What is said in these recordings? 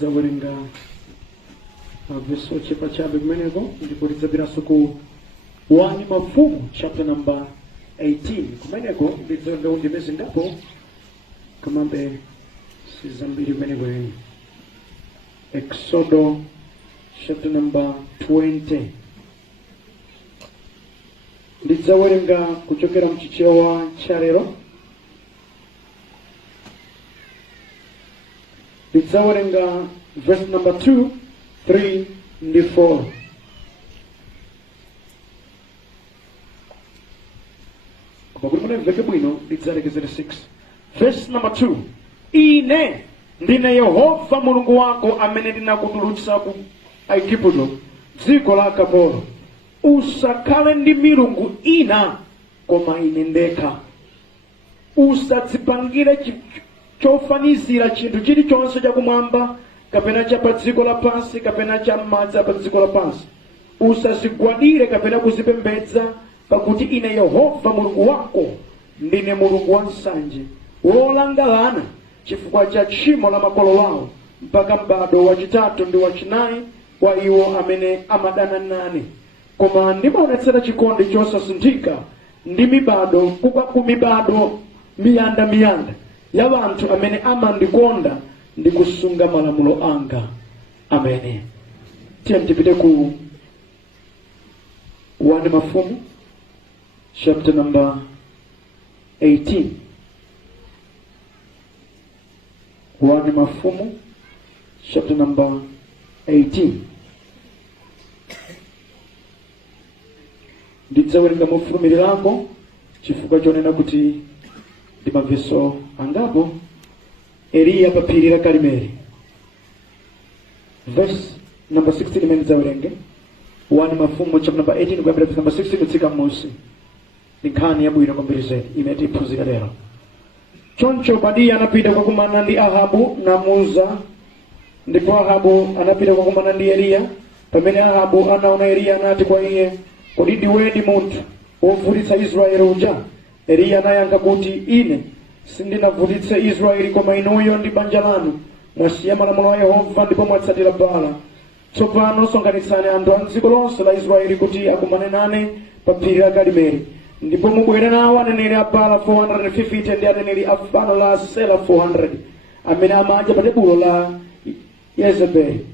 zawerenga verso chepa chabe kumeneko ndipo tidzapitaso ku 1 Mafumu chapter number 18 kumeneko ndidzawerenga undime zingapo kamambe sizambiri kumeneko yeni. Exodus chapter number 20 ndidzawerenga kuchokera mchichewa cha lero. Ndidzawerenga verse number 2, 3 ndi 4. Koma kuti munemveke bwino ndidzalekezera 6. Verse number 2. Ine ndine Yehova mulungu wako amene ndinakutulutsa ku Igupto, dziko la akapolo. Usakhale ndi milungu ina koma ine ndekha. Usadzipangire chofanizira chinthu chilichonse chakumwamba kapena cha pa dziko lapansi kapena cha m'madzi pa dziko lapansi. Usazigwadire kapena kuzipembedza, pakuti ine Yehova mulungu wako ndine mulungu wansanje wolangalana chifukwa cha tchimo la makolo wawo mpaka m'bado wachitatu ndi wachinayi kwa iwo amene amadana nane. Koma ndimaonetsera chikondi chosasinthika ndi mibado ku mibado miyanda ya wanthu amene amandikonda ndi kusunga malamulo anga. Amene. Tiye tipite ku 1 Mafumu chapter number 18. 1 Mafumu chapter number 18. Ndidzawerenga mofulumirirako chifukwa chonena kuti ndi maveso angapo. Eliya pa phiri la Karimeli. Verse number 16 imene ndidzawerenge. 1 Mafumu chapter number 18 kuyambira verse number 16 kutsika m'munsi. Ndi nkhani yabwino kwambiri zedi imene tiphunzira lero. Choncho Obadiya anapita kukumana ndi Ahabu namuwuza, ndipo Ahabu anapita kukumana ndi Eliya. Pamene Ahabu anaona Eliya anati kwa iye, kodi ndiwedi munthu wovutitsa Israeli uja? Eliya anayankha kuti, ine sindinavutitse Israeli koma inuyo ndi banja lanu mwasiya malamulo a Yehova ndipo mwatsatira Baala. Tsopano sonkhanitsani anthu a dziko lonse la Israeli kuti akumane nane pa phiri la Karimeli, ndipo mubwere nawo aneneri a Baala 450 ndi aneneri a fano la Asera 400 amene amadya pa tebulo la Yezebeli.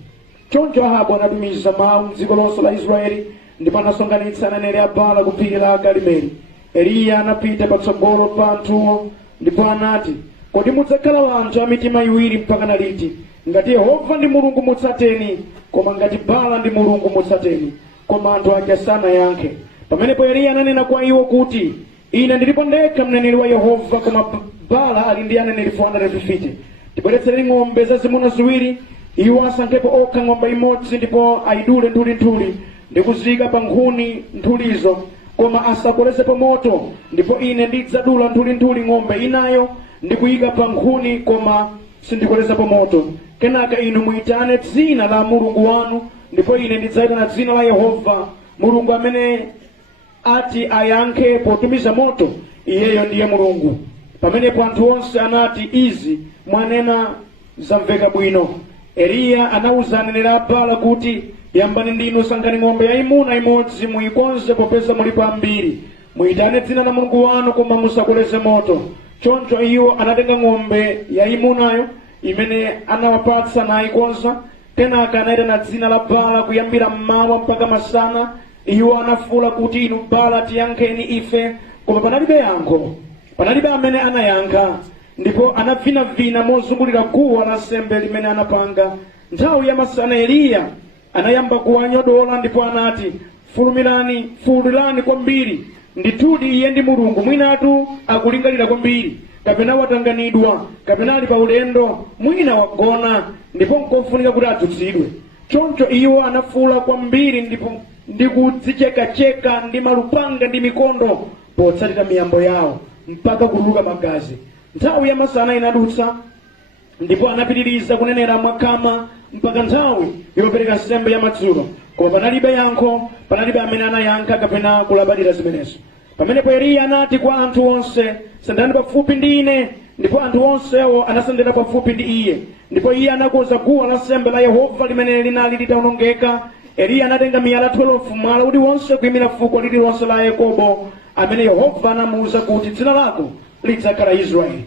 Choncho Ahabu anatumiza mawu m'dziko lonse la Israeli ndipo anasonkhanitsa aneneri a Baala ku phiri la Karimeli. Eliya anapita patsogolo pa anthuwo ndipo anati, kodi mudzakhala anthu a mitima iwiri mpaka na liti? Ngati Yehova ndi mulungu mutsateni, koma ngati Baala ndi mulungu mutsateni. Koma anthu aja sanayankhe. Pamenepo Eliya ananena kwa iwo kuti, ine ndilipo ndekha mneneri wa Yehova, koma Baala ali ndi aneneri 450. Tibweretsereni ng'ombe zazimuna ziwiri, iwo asankhepo okha ng'ombe imodzi ndipo ayidule nthulinthuli ndi kuzika pa nkhuni nthulizo, koma asakolezepo moto. Ndipo ine ndidzadula nthulinthuli ng'ombe inayo ndi kuyika pa nkhuni, koma sindikolezapo moto. Kenaka inu muyitane dzina la mulungu wanu, ndipo ine ndidzayitana dzina la Yehova. Mulungu amene ati ayankhe potumiza moto, iyeyo ndiye mulungu. Pamenepo anthu onse anati, izi mwanena zamveka bwino. Eliya anawuza aneneri a Baala kuti, yambani ndinu sankhani ng'ombe yayimuna imodzi muyikonze popeza mulipo ambiri. Muyitane dzina la mulungu wanu koma musakoleze moto. Choncho iwo anatenga ng'ombe yayimunayo imene anawapatsa nayikonza. Kenaka anayitana dzina la Baala kuyambira mmawa mpaka masana. Iwo anafuwula kuti, inu Baala tiyankheni ife, koma panalibe yankho. Panalibe amene anayankha. Ndipo anavinavina mozungulira guwa lansembe limene anapanga. Nthawi ya masana Eliya anayamba kuwanyodola ndipo anati, fuwulirani kwambiri. Ndithudi iye ndi mulungu, mwinatu akulingalira kwambiri, kapena watanganidwa, kapena ali pa ulendo, mwina wagona, ndipo nkofunika kuti adzutsidwe. Choncho iwo anafuwula kwambiri ndipo ndi kudzichekacheka ndi malupanga ndi mikondo potsatira miyambo yawo mpaka kutuluka magazi. Nthawi ya masana inadutsa ndipo anapitiriza kunenera mwakama mpaka nthawi yopereka nsembe ya madzulo, koma panalibe yankho, panalibe amene anayankha kapena kulabadira zimenezo. Pamenepo Eliya anati kwa anthu onse, sendani pafupi ndi ine. ndipo anthu onsewo anasendera pafupi ndi iye. Ndipo iye anakonza guwa lansembe la Yehova limene linali litawonongeka. Eliya anatenga miyala 12, mwala uliwonse kuyimira fuko lililonse la Yakobo, amene Yehova anamuwuza kuti dzina lako lidzakhala Israeli.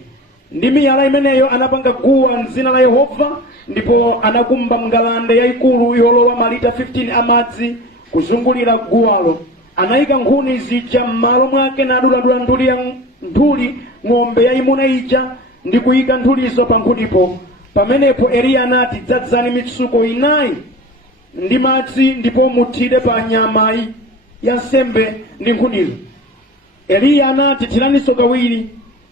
Ndi miyala imeneyo anapanga guwa m'dzina la Yehova, ndipo anakumba ngalande yayikulu yolowa malita 15 amadzi kuzungulira guwalo. Anayika nkhuni zija m'malo mwake naduladula nthuli ng'ombe yayimuna ija ndi kuyika nthulizo pa nkhunipo. Pamenepo Eliya anati, dzadzani mitsuko 4 ndi madzi ndipo muthire pa nyamayi ya nsembe ndi nkhunizo. Eliya anati, thiraninso kawiri.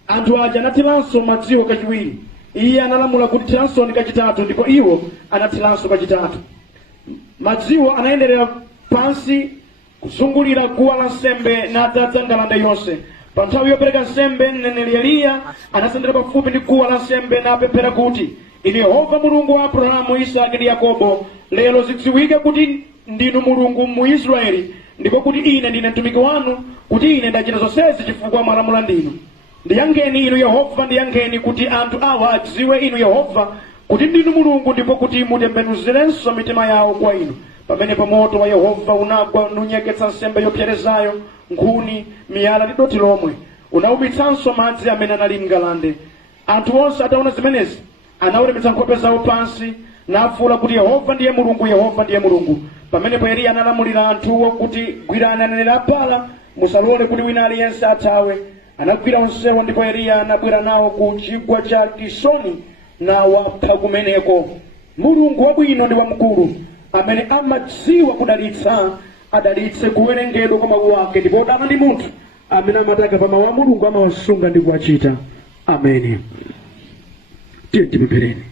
Anthu aja anathiranso madziwo kachiwiri. Iye analamula kuti thiranso kachitatu, ndipo iwo anathiranso kachitatu. Madziwo anayenderera pansi kuzungulira guwa la nsembe nadzadza ngalande yonse. Pa nthawi yopereka nsembe, mneneri Eliya anasendera pafupi ndi guwa la nsembe napemphera kuti, Inu Yehova Mulungu wa Abrahamu, Isake ndi Yakobo, lero zidziwike kuti ndinu Mulungu mu Israeli, ndipo kuti ine ndine mtumiki wanu, kuti ine ndachita zonsezi chifukwa mwalamula ndinu. Ndiyankheni inu Yehova, ndiyankheni kuti anthu awa adziwe inu Yehova kuti ndinu Mulungu, ndipo kuti mutembenuzirenso mitima yawo kwa inu. Pamenepo moto wa Yehova unagwa nunyeketsa nsembe yopserezayo, nkhuni, miyala ndi dothi lomwe. Unaumitsanso madzi amene anali m'ngalande. Anthu onse ataona zimenezi anaweramitsa nkhope zawo pansi nafuwula kuti Yehova ndiye Mulungu, Yehova ndiye Mulungu. Pamenepo Eliya analamulira anthuwo kuti, gwirani aneneri a Baala, musalole kuti wina aliyense athawe. Anagwira onsewo, ndipo Eliya anabwera nawo ku chigwa cha Kisoni nawapha kumeneko. Mulungu wabwino ndi wamkulu, amene amadziwa kudalitsa, adalitse kuwerengedwa kwa mawu ake, ndipo odana ndi munthu amene amataka pa mawu a Mulungu amawasunga ndi kuwachita. Ameni. Tipemphereni.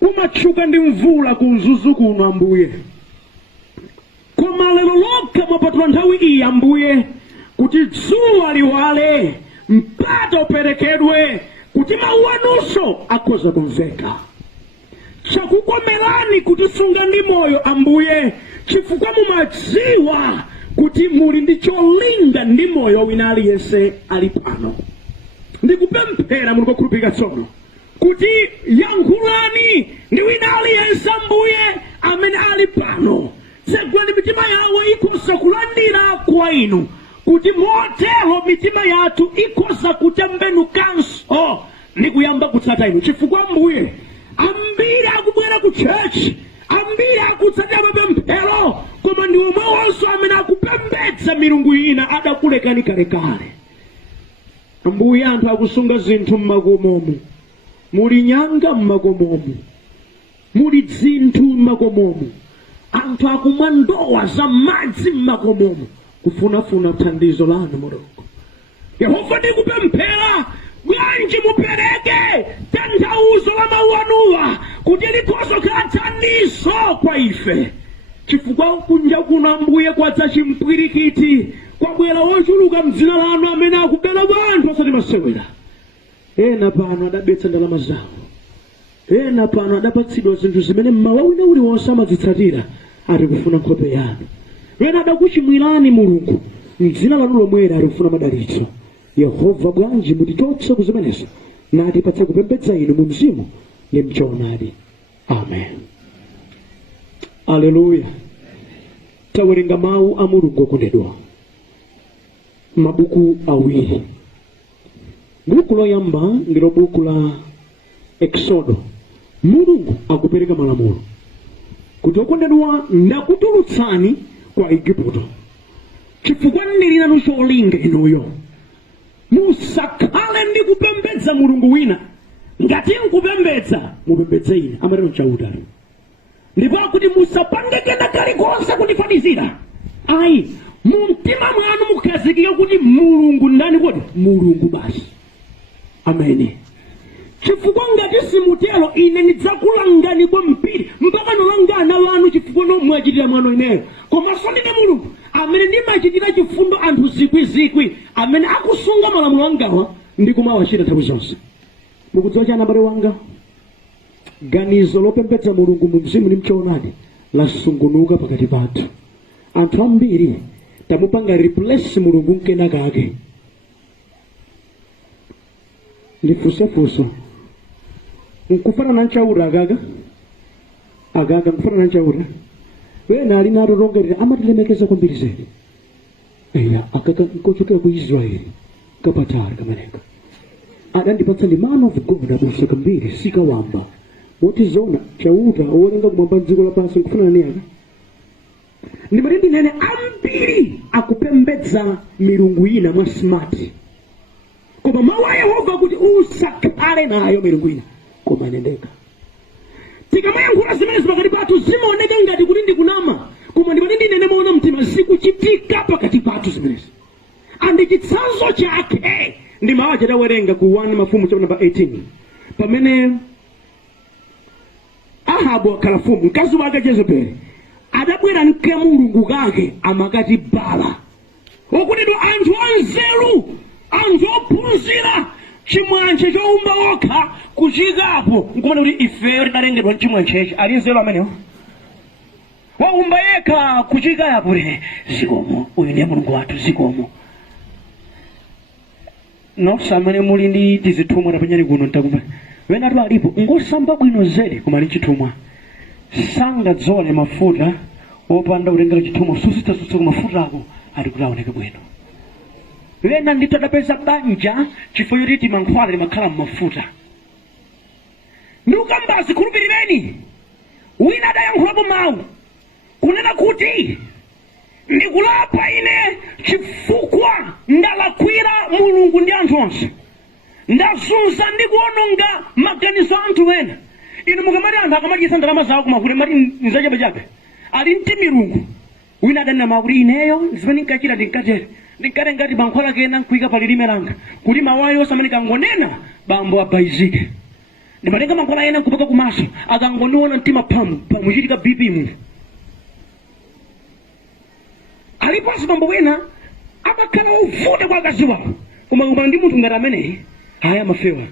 Kumatchuka ndi mvula kumzuzu kuno Ambuye, koma lero lokha mwapatula nthawi iyi Ambuye kuti dzuwa liwale, mpata uperekedwe, kuti mawu anunso akhoza kumveka. Chakukomerani kutisunga ndi moyo Ambuye, chifukwa mumadziwa kuti muli ndi cholinga ndi moyo wina aliyense ali pano. Ndikupemphera Mulungu okhulupirika tsono kuti yankhulani ndi wina aliyense Ambuye amene ali pano. Tsegulani mitima yawo ikhoza kulandira kwa inu, kuti motero mitima yathu ikhoza kutembenukanso ndi kuyamba kutsata inu. Chifukwa Ambuye ambiri akubwera ku church, ambiri akutsatira mapemphero, koma ndi omwe onse amene akupembedza milungu ina adakulekani kalekale. Ambuye anthu akusunga zinthu m'makomomo, muli nyanga m'makomomo, muli dzinthu m'makomomo, anthu akumwa ndowa za madzi m'makomomo kufunafuna thandizo lanu Mulungu. Yehova ndikupemphera, bwanji mupereke tanthauzo la mawu anuwa kuti likhoza kukhala thandizo kwa ife. Chifukwa kunja kuno Ambuye kwadza chimpwirikiti, kwabwera wochuluka m'dzina lanu amene akubera anthu osati masewera. Ena pano adabetsa ndalama zawo, ena pano adapatsidwa zinthu zimene mmawa wina uliwonse amazitsatira ati kufuna nkhope yanu. Ena adakuchimwirani Mulungu, m'dzina lanu lomwera ari kufuna madalitso. Yehova bwanji mutichotse kuzimenezo natipatse kupembedza inu mu mzimu ndi mchoonadi. Amen. Aleluya. Tawerenga mawu a Mulungu okondedwa. Mabuku awiri. Buku loyamba ndilo buku la Exodo. Mulungu akupereka malamulo kuti okondedwa, ndakutulutsani kwa Igupto chifukwa ndili nanu cholinga inuyo. Musakhale ndi kupembedza mulungu wina. Ngati nkupembedza, mupembedze ine. Amarero chauta. Ndipo kuti musapange kena kalikonse kundifanizira. Ayi, mumtima mwanu mukhazikike kuti mulungu ndani kodi? Mulungu basi. Ameni. Chifukwa ngati simutero, ine ndidzakulangani kwa mpiri mpaka nolangana wanu chifukwa nomwachitira mwano ineyo. Komanso ndine Mulungu amene ndimachitira chifundo anthu zikwi amene akusunga malamulo angawa ndi kumawachita nthawi zonse. Mukudziwa chani abale wanga? Ganizo lopembedza mulungu mu mzimu ndi mchoonadi lasungunuka pakati pathu. Anthu ambiri tamupanga replace mulungu nkena kake. Lifuso. Nkufana nanchaura agaga nkufana nanchaura. Wena alina rorongerera amatilemekeza kwambiri zedi. Akaka nkochoka ku Israeli kapatari kamaneka. Adandipatsa ndi man of God abusa Kambiri sikawamba. Wotizona chauta owerenga kumwamba dziko lapansi nkufana nani Ndimarindi nene ambiri akupembedza milungu ina mwa smart. Koma mawu a Yehova kuti usakhale nayo milungu ina. Koma nendeka. Tikamayankhula zimene pakati pathu zimaoneka ngati kuti ndikunama. Koma ndimarindi nene maona mtima zikuchitika pakati pathu zimenezi. Andi chitsanzo chake ndi mawu achatawerenga ku 1 Mafumu chapter number 18. Pamene Ahabu akhala mfumu, mkazi wake Jezebeli adabwera nke mulungu kake amakati bala. Okutidwa anthu anzeru, anthu ophunzira, chimwanje choumba okha kuchikapo. Nkumana kuti ifeyo tidalengedwa chimwanchechi ali nzeru amenewo. Waumba yekha kuchikapo zikomo, uyu ndiye mulungu wathu zikomo. Nosamane muli ndi tizitumwa tapanyani kuno ntakumva. Wena tu alipo ngosamba bwino zedi kumali chitumwa. Sanga dzole mafuta opanda ulengera chitumwa susita ku mafuta ako ali kulaoneka bwino. Wena nditadapeza banja chifo yoti mankhwala limakhala mafuta. Nukambazi khulupirireni. Wina adayankhulapo mawu kunena kuti ndikulapa ine chifukwa ndalakwira mulungu ndi anthu onse. Ndazunza ndikuononga maganizo anthu wena. Inu mukamati anthu akamadisa ndalama zawo kumafuta mati nzachabechabe. Ali nti milungu. Wina adanena mawu kuti ineyo zimene nkachita ndinkatere. Ndinkate ngati mankhwala kena nkuika pa lilime langa. Kuti mawayo samene kangonena bambo abayizike. Ndimatenga mankhwala ena nkupaka kumaso akangondiona mtima pamuchitika BP munthu. Aliponso bambo wena amakhala uvuta kwa akazi wawo. Koma ndi munthu ngati ameneyi haya mafewa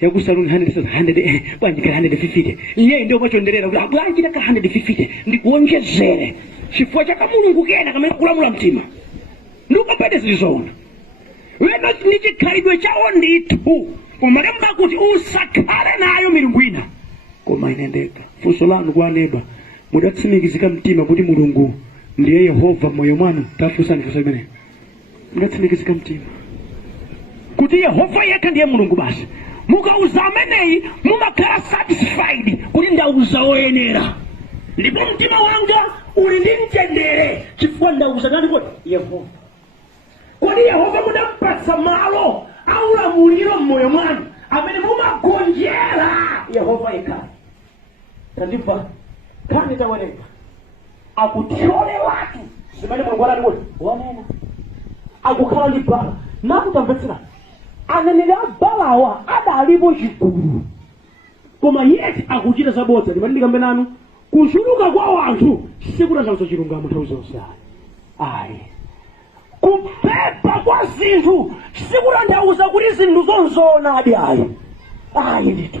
yakusaluni 100 bwanjika 150 iye ndio machonderera kuti bwanjika 150 ndikuonjezere chifukwa cha mulungu kena kamene kulamula mtima ndikupete zilizona. Wena ni chikhalidwe chawo ndithu koma lemba kuti usakhale nayo milungu ina. Koma inendeka funso lanu kwa neba mudatsimikizika mtima kuti mulungu ndiye Yehova moyo mwanu. Tafunsani funso limene mudatsimikizika mtima kuti Yehova yekha ndiye mulungu basi. Mukauza ameneyi mumakhala satisfied kuti ndauza oyenera. Ndipo mtima wanga uli ndi mtendere chifukwa ndauza nani kuti Yehova. Kodi Yehova mudampatsa malo aulamuliro mmoyo mwanu amene mumagonjera Yehova yekha. Tandimva kani tawerenga akutyole watu zimene mulungu anati kuti wanena akukhala ndi bala nakutamvetsera. Anenera balawa adalipo chigulu koma yeti akuchita zabodza. Ndimati ndikambe nanu kuchuluka kwa anthu sikutanthauza chilungamo nthawi zonse. Ayi kupepa kwa zinthu sikutanthauza kuti zinthu zonzona adi ayi ndithu.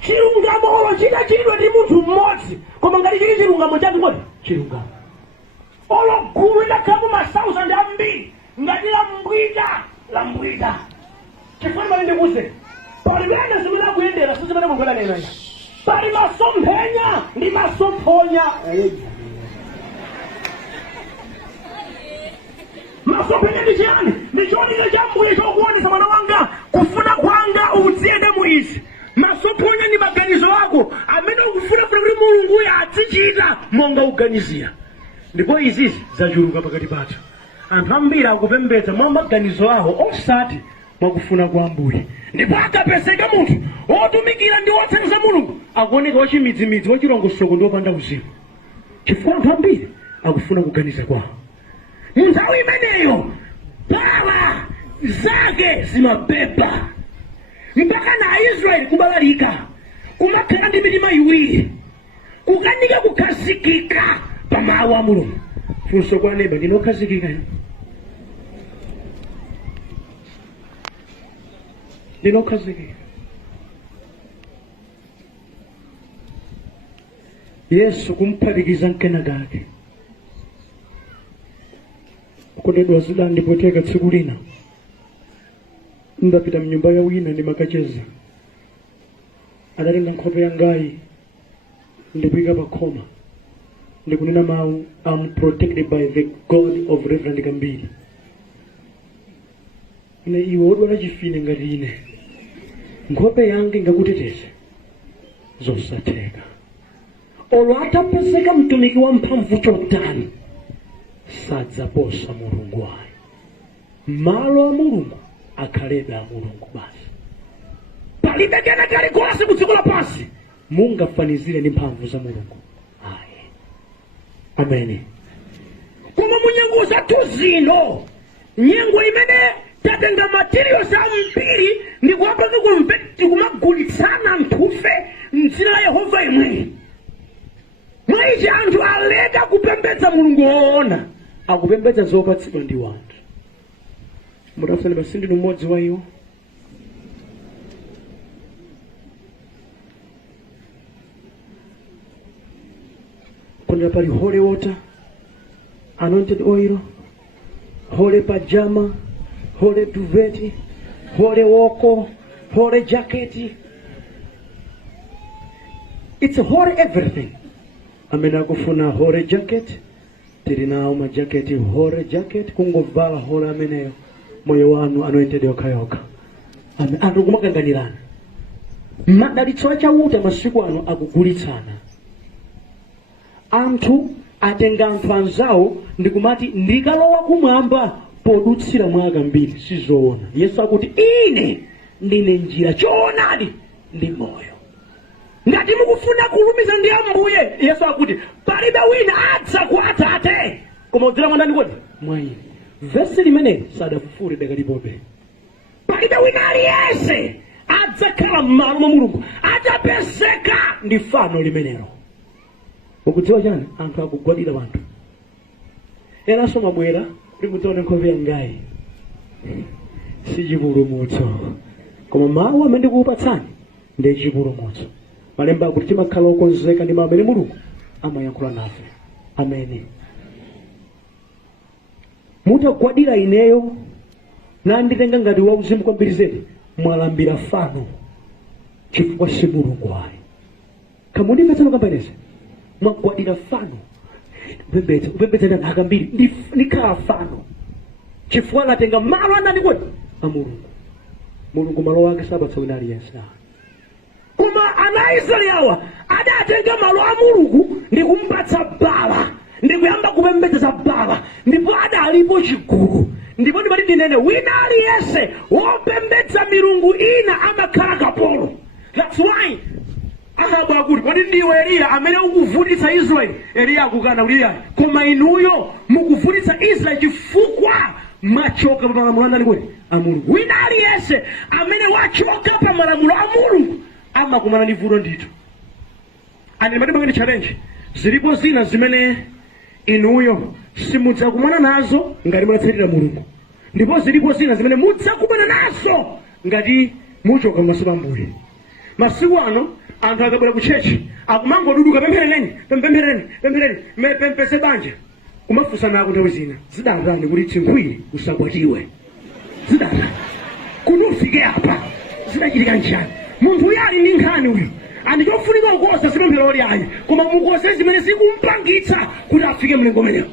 Chilungamo chidachitidwa ndi munthu mmodzi koma ngati chili chilungamo chake ngoti chilungamo olo gulu lidakhalamo masauza ndi ambiri ngati lambwida. Chifukwa ndikuze pali bene zimene akuyendera si zimene mulungu adanena. Pali masomphenya ndi masomphonya. Masomphenya ndi chiyani? Ndi cholinga cha Mbuye chokuonesa mwana wanga kufuna kwanga uziyende mu izi. Masomphonya ndi maganizo ako amene ukufunafuna kuti mulunguyo azichita monga uganizira. Ndipo izizi zachuluka pakati pathu. Anthu ambiri akupembedza mwa maganizo awo osati mwakufuna kwa Ambuye. Ndipo akapezeka munthu otumikira ndi wotsatira mulungu akuoneka wachimidzimidzi wachilongosoko ndi wopanda uzimu. Chifukwa anthu ambiri akufuna kuganiza kwawo. Munthawi imeneyo bala zake zimabeba mpaka na Israeli kubalalika kumakhala ndi mitima iwiri kukanika kukhazikika pa mawu a mulungu. Funso kwa neba ndinokhazikika ndinokhazikika. Yesu kumphatikiza mkena gake kukondedwa zida ndipoteka tsiku lina ndapita mnyumba ya wina ndimakacheza adatenga nkhope yangayi ndikuyika pakhoma ndikunena mawu, I'm protected by the God of Reverend Kambiri. Ine iwe odwala chifine ngati ine nkhope yange ingakuteteze zosatheka. Olo atapezeka mtumiki wa mphamvu chotani sadzaposa mulungu wayo. Malo a mulungu akhalebe a mulungu basi. Palibe kena kalikonse kudziko lapansi mungafanizire ndi mphamvu za mulungu. Ayi. Ameni. Koma munyengo zathu zino, nyengo imene tatenga materials ambiri ndikuwapanga kumagulitsana anthufe m'dzina la Yehova imwe. Mwaiji anthu aleka kupembedza mulungu woona, akupembedza zopatsidwa ndi wanthu. Mutafuna basi ndi mmodzi wa iwo. Kuna pali holy water, anointed oil, holy pajama, holy duvet, holy woko, holy jacket. It's holy everything. Amena kufuna holy jacket, tirina uma jacket, holy jacket, kungovala holy ameneyo. Moyo wanu anointed yokayoka. Amen. Anthu kumakanganirana. Madalitso achauta masiku ano akugulitsana. Anthu atenga anthu anzawo ndikumati ndikalowa kumwamba podutsira mwa Kambiri. Sizoona. Yesu akuti ine ndine njira, choonadi ndi moyo. Ngati mukufuna kulumiza ndi Ambuye, Yesu akuti palibe wina adza kwa Atate koma udzera mwa ndani kodi? Mwa ine. Vesi limene sadafufure dakalipobe. Palibe wina aliyense adzakhala m'malo mwa Mulungu atapezeka ndi fano limenelo. Ukudziwa chani? Anthu akugwadira wanthu. Enaso mabwera limutaone nkhope yangayi si chipulumutso, koma mawu amene ndikukupatsani ndi chipulumutso. Malemba akuti timakhala okonzeka ndi mawu amene Mulungu amayankhula nafe. Ameni. Mutagwadira ineyo nanditenga ngati wauzimu kwambiri zedi, mwalambira fano chifukwa si Mulungu wayi. Kamundimvetsera kampanese mwagwadira fano. Upembedza na Kambiri ndikhala fano chifukwa latenga malo anani kodi a Mulungu. Mulungu malo wake sapatsa wina aliyense. Koma ana Israeli awa adatenga malo a Mulungu ndi kumpatsa Bala, ndikuyamba kupembedza Bala, ndipo adalipo chigulu. Ndipo ndimati ndinene wina aliyense wopembedza milungu ina amakhala kapolo. That's why Ahabu akuti kodi ndiwe Eliya amene ukuvutitsa Israeli? Eliya akukana uliya, koma inuyo mukuvutitsa Israeli chifukwa mwachoka pa malamulo andani kodi a Mulungu. Wina aliyense amene wachoka pa malamulo a Mulungu amakumana ndi vuto ndithu. Ane ndimati challenge, zilipo zina zimene inuyo simudzakumana nazo ngati munatsatira Mulungu, ndipo zilipo zina zimene mudzakumana nazo ngati muchoka m'maso a Ambuye. Masiku ano anthu akabwera ku chechi akumangoduduka pemphereni pempese banja kumafunsa nako nthawi zina zidatani kuti tsinkhwiri usakwatiwe, zidatani kunufike apa zidachitika njani? Munthu uyu ali ndi nkhani uyu, andichofunika kukosa zipemphero lyayi, koma mukose zimene zikumpangitsa kuti afike mlengo umenewo.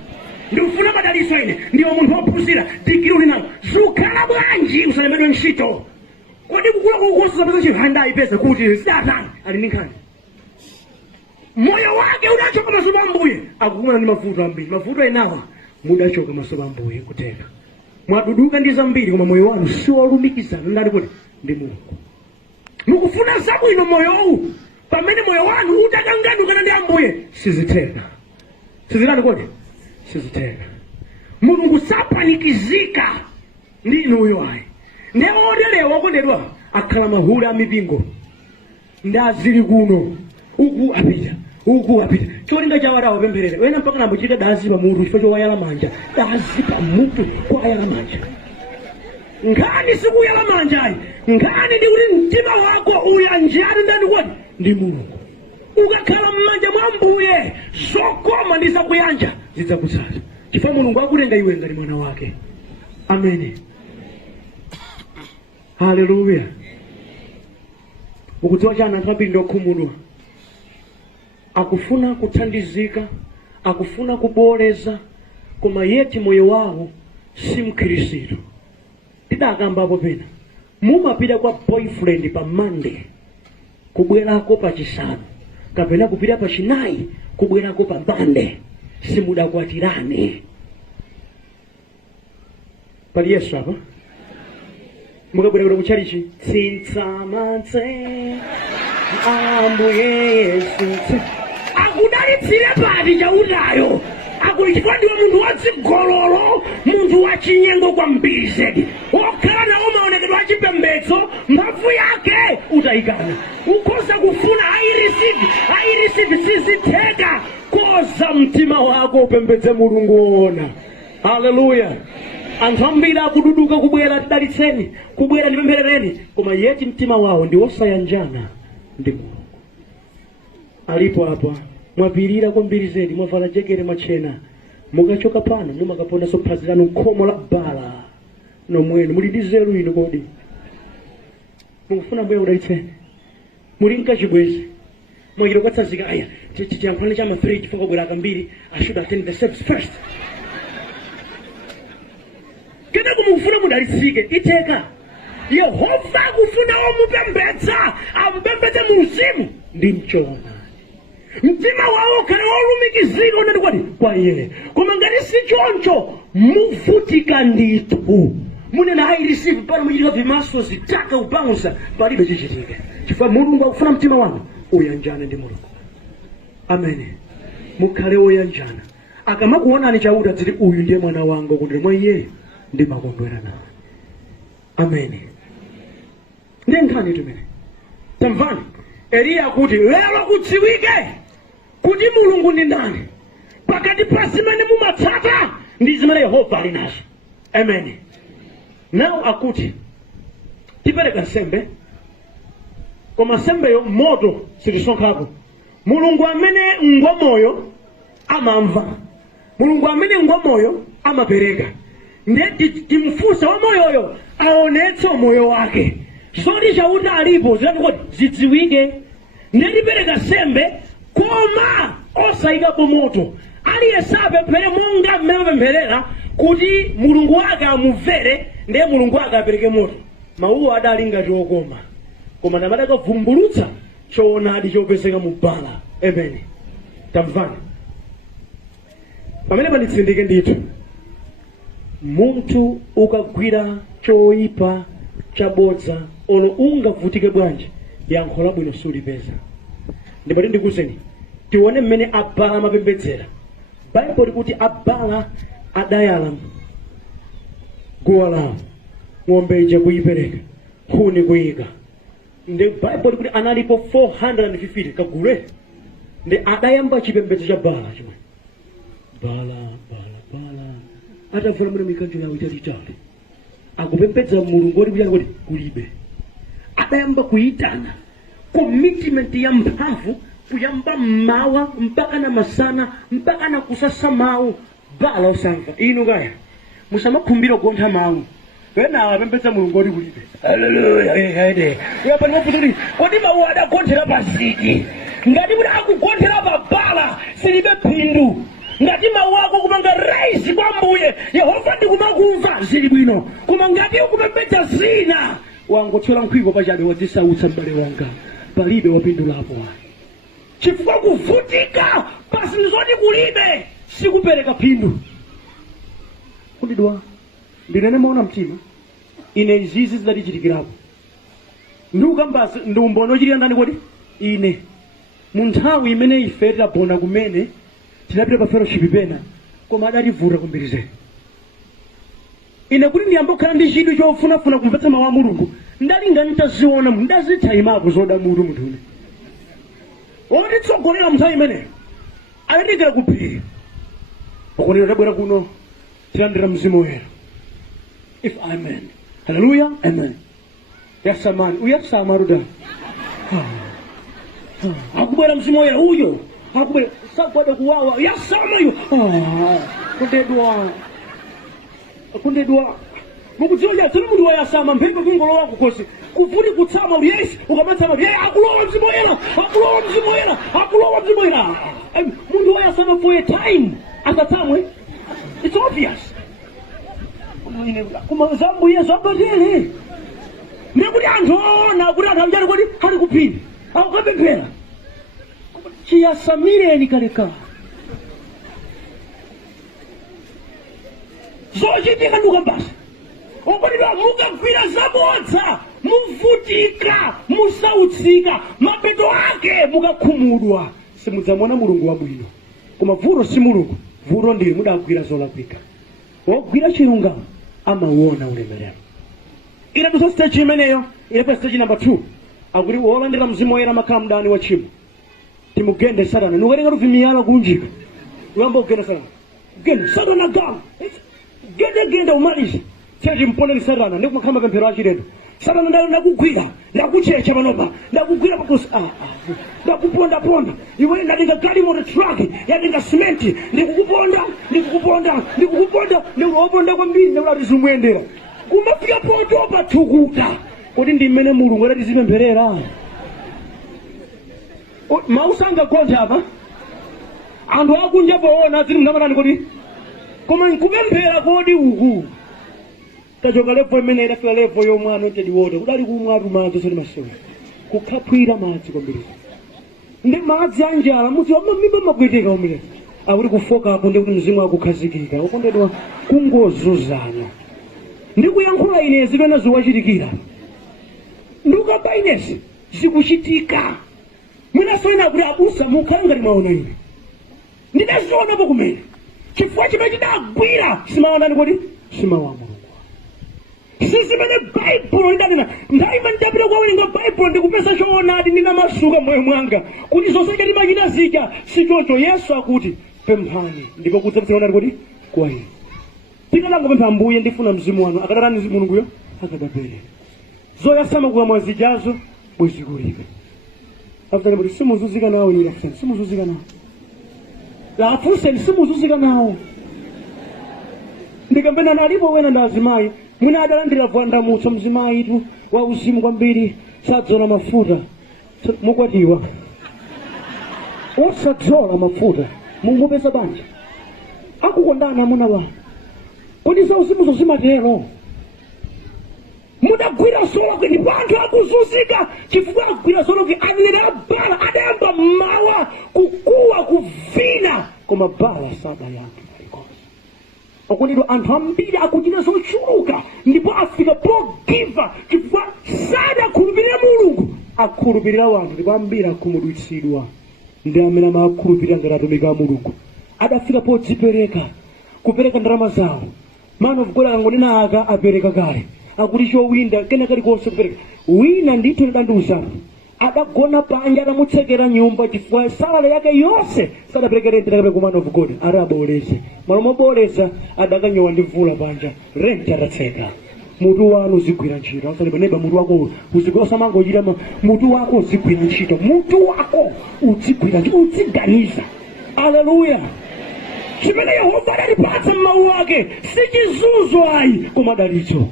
Ndikufuna madalitso ine ndiwo munthu wophunzira digiri uli nawo, zikhala bwanji usalembedwe ntchito? Kodi kukula kukosa zapeza chihanda ayipeza kuti zidatani ali ndi nkhani? Moyo wake udachoka maso a Ambuye, akukumana ndi mavuto ambiri. Mavuto enawa mudachoka maso a Ambuye kuteka. Mwaduduka ndi zambiri koma moyo wanu si wolumikizana ndani kuti ndi Mulungu. Mukufuna zabwino moyo uwu, pamene moyo wanu utakanganukana ndi Ambuye siziteka. Sizitani kodi? Siziteka. Mulungu sapanikizika ndi inuyo ayi. Neodelewa kondedwa akhala mahule a mipingo ndazili kuno uku apita cholinga chawarawo pempherera wena mpaka nambochita dazi pa mutu chifukwa chowayala manja, dazi pa mutu kwayala manja. Nkhani sikuyala manja ayi, nkhani ndi kuti mtima wako uyanjani ndani kodi ndi Mulungu. Ukakhala m'manja mwa Ambuye zokoma ndi zakuyanja zidzakutsata chifukwa Mulungu akulenga iwe ngati mwana wake. Ameni. Hallelujah. Ukudziwa chana anthu ambiri ndokhumudwa. Akufuna kuthandizika, akufuna kuboleza, koma yeti moyo wawo si mkhristu. Tidakambapo pena. Mumapita kwa boyfriend pa Monday, kubwerako pa Chisanu. Kapena kupita pa Chinayi, kubwerako pa Mbande. Simudakwatirane. Pali Yesu hapa. Mukabwera kuchalichi. Tsinsamanse Ambuye Yesu. Akudalitsire pati chautayo. Akulichifwa ndiwe munthu wadzigololo, munthu wachinyengo kwambiri zedi. Okhala nawo maonekedwe achipembedzo, mphamvu yake utayikana. Ukhoza kufuna ayireceive sizitheka. Koza mtima wako upembedze Mulungu ona. Hallelujah. Anthu ambiri akududuka kubwera tidalitseni, kubwera ndipempherereni, koma yeti mtima wawo ndi wosayanjana ndi Mulungu. Alipo apa mwapirira kwambiri zedi, mwavala jekere machena, mukachoka pano mumakapona sophazi lanu khomo la bala nomwenu muli ndi zeru ino kodi mukufuna mbuye udalitseni muli nkachibwezi mwachita kwatsazika aya chiyankhulani cha ma3 chifukwa kubwera akambiri I should attend the service first. Kenako mukufuna mudalitsike iteka Yehova akufuna omupembedza amupembedze mu uzimu ndi mchona. Mtima wawo kale wolumikizika unati kwati kwa iye. Koma ngati si choncho muvutika ndithu. Munena ayireceive pano muchitika vimaso zitaka upangusa palibe chichitika. Chifukwa Mulungu akufuna mtima wanu uyanjane ndi Mulungu. Amen. Mukhale woyanjana. Akamakuonani chauta dziti uyu ndiye mwana wanga kuti mwa iye ndimakondwera nawe. Amen. Ndi nkhani tumene. Tamvani. Eliya kuti lero kudziwike kuti Mulungu ndi ndani. Pakati pa zimene mumatsata ndi zimene Yehova ali nazo. Amen. Now akuti tipereka nsembe, koma nsembeyo moto sitisonkhako. Mulungu amene ngwamoyo amamva. Mulungu amene ngwamoyo amapereka. Ndiye timfunsa wa moyoyo aonetse moyo wake. Zoti chauta alipo zilati zidziwike. Ndiye tipereka nsembe koma osayikapo moto. Aliyense apemphere monga mmene pempherera kuti Mulungu wake amumvere, ndiye Mulungu wake apereke moto. Mawuwo adali ngati okoma, koma namadakavumbulutsa choonadi chopezeka mu bala. Amen. Tamvani. Pamene panditsindike ndithu, munthu ukagwira choyipa chabodza ono ungavutike bwanji yankho labwino sulipeza. Ndipati ndikuwuzeni tione mmene abala amapembedzera. Bible likuti abala adayala guwa lawo, ng'ombe ija kuyipereka, nkhuni kuyika. Ndi Bible likuti analipo 450 kagule. Ndi adayamba chipembedzo cha bala chimwe. Bala atavula mwene mikanjo yawo italitali akupembedza Mulungu oti kuyani kuti kulibe. Adayamba kuyitana commitment ya mphamvu kuyamba mmawa mpaka na masana mpaka na kusasa mawu bala osamva. Inu kaya musamakhumbira kugontha mawu pena apembedza Mulungu oti kulibe. Hallelujah. Uyapa ndikufuti kodi mawu adagonthera pasiki ngati kuti akugonthera pa bala silibe phindu. Ngati mawu ako kumanga raisi kwa Mbuye Yehova ndikumakumva zili bwino. Koma ngati ukupembedza zina wangothyola nkhwiko pachabe wadzisautsa m'bale wanga palibe wapindulapo. Chifukwa kuvutika pasi nzoti kulibe sikupereka phindu. Kundidwa ndinene maona mtima ine izizi zidatichitikirapo ndiukambasi ndi umbono ochitira ndani kuti ine mu nthawi imene ife tidabona kumene tinapita pa fellowship pena koma adativuta kumbirize. Ine kuti ndiyambokhala ndi chidwi chofunafuna kumvetsa mawu a Mulungu ndalinga nitaziona ndazithayimapo zoda mutu muntune otitsogolera mnthawi imeneyo anatikira kuphiri okonera tabwera kuno tilandira mzimu woyera. If amen. Hallelujah. Amen. Yasamani uyasamaruda akubwera mzimu woyera uyo akubwera sakwada kuwawa yasama yo kundedwa mukudziwa tsana munthu wayasama mphepo kungolo wako kosi kuvuti kutsama uli yes ukamatsama ye akulowa mzimu woyera akulowa mzimu woyera akulowa mzimu woyera munthu wayasama for a time asatsamwe it's obvious kuma zambuye zabatele ndikuti anthu ona kuti anthu amjani kuti ali kuphini akukapemphera chiyasamireni kalekale zochitika ndukambasa okonedwa mukagwira zabodza muvutika musautsika mapeto ake mukakhumudwa simudzamona mulungu wabwino koma vuto si mulungu vuto ndili mudagwira zolakwika wogwira chilungamo amauona ulemerero inatuso stage imeneyo ilepe stage number 2 akuti wolandira mzimu woyera makhala mdani wa tchimo timugende satana nukatenga tuvimiyala kunjika uyamba kugenda satana genda satana galu genda umaliza cheti mpondeni satana ndikumakhala mapemphero achilendo satana ndakugwira ndakuchecha panopa ndakugwira pakosi ndakupondaponda iwe ndatenga galimoto truck yatenga simenti ndikukuponda ndikukuponda kwambiri ndakulati zimuyendera kumafika potopa thukuta kuti ndi mmene mulungu adati zipempherera mausanga gonja apa anthu akunja poona zili mnamatani kuti koma nkupemphera kodi uku tachoka levo imene idafika levo yomwe anointed water kudali kumwatu madzi osati masewu kukhaphwira madzi kwambiri ndi madzi anjala muti amamimba mapweteka umene akuti kufoka apo ndikuti mzimu akukhazikika ukondedwa kungozuzana ndikuyankhula inezi pena ziwachitikira ndikukamba inezi zikuchitika mwinasoina kuti abusa mukhale ngati mwaona ine ndinazionapo kumene chifukwa chimene chidagwira simaonani kuti simawa mulungu sizimene baibulo lidanena ndaima ndapita kwawerenga baibulo ndikupeza choonadi ndinamasuka moyo mwanga kuti zonse ndimachita zija sichocho yesu akuti pemphani ndipo kudzapitsaonani kuti kwa ine tikanangopempha ambuye ndifuna mzimu wanu akadatani mzimu mulunguyo akadapere zoyasama kukamwa zijazo bwezikulike afutani kuti simuzuzika nawo ine afutani simuzuzika nawo lafuseni simuzuzika nawo ndikambena nalipo wena ndi azimayi mwina adalandira vandamutso mzimayi tu wa uzimu kwambiri sadzola mafuta mukwatiwa osadzola mafuta mungopeza banja akukondana amuna wanu kodi za uzimu zozimatero mudagwira soloke ndipo anthu akuzunzika chifukwa akugwira soloke anenera bala adayamba mmawa kukuwa kuvina koma bala sabayamba palikonse okondedwa anthu ambiri akuchita zochuluka ndipo afika pogiva chifukwa sadakhulupirira mulungu akhulupirira wanthu ndipo ambiri akhumudwitsidwa ndi amene amakhulupirira ngati atumiki a mulungu adafika podzipereka kupereka ndalama zawo man of God angonena aka apereka kale akuti chowinda kena kalikonse kupereka wina ndithu lidandiuzana adagona panja adamutsekera nyumba chifukwa salale yake yonse sadapereka renti takape ku man of God araboleze malomoboleza adakanyowa ndi mvula panja renti atatseka mutu wanu uzigwira ntchito asalipa neba mutu wako uzigwira samangochita mutu wako uzigwira ntchito mutu wako uzigwira ntchito uziganiza aleluya chimene yehova adalipatsa m'mawu ake sichizunzo ayi koma dalitso